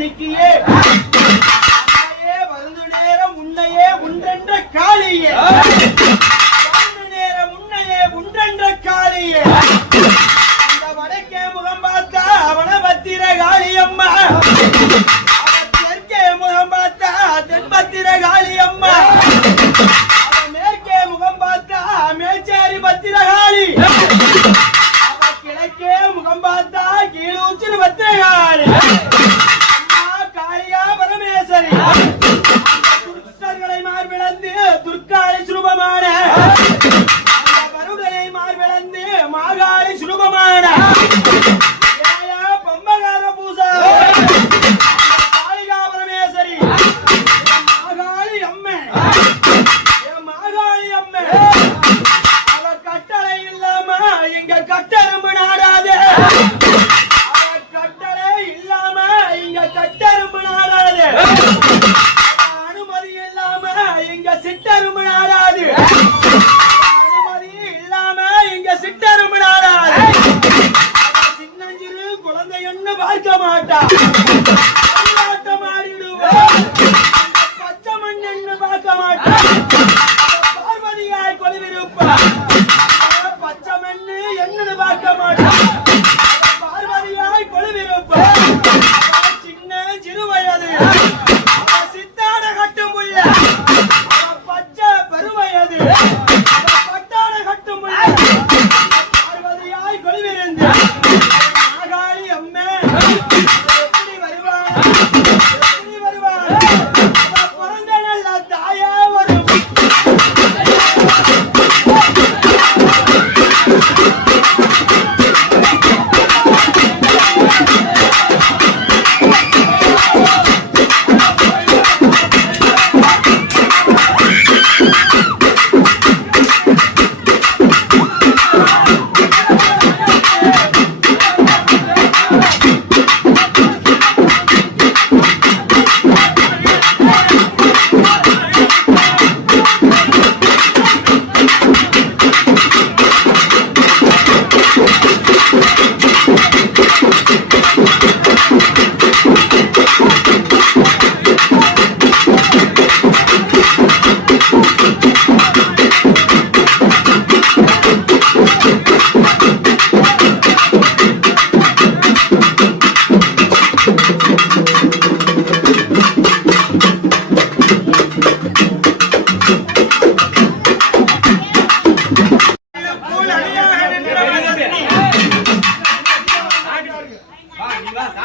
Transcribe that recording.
நிக்கியே. வருது நேரம் உன்னையே உண்டென்ற காளியே. நேரம் உன்னையே உண்டென்ற காளியே. அந்த வடக்கே முகம் பார்த்தா அவன பத்திர காளியம்மா. தெற்கே முகம் பார்த்தா தென்பத்திர காளியம்மா. மேற்கே முகம் பார்த்தா மேச்சாரி பத்திர காளி. கிழக்கே முகம் பார்த்தா கீழூச்சிரு பத்திரகாளி மாகாளி சுலபமான குழந்தை என்ன பார்க்க மாட்டா. ஆட்டம் ஆடிடுவா. பச்சை மண் என்ன பார்க்க மாட்டா.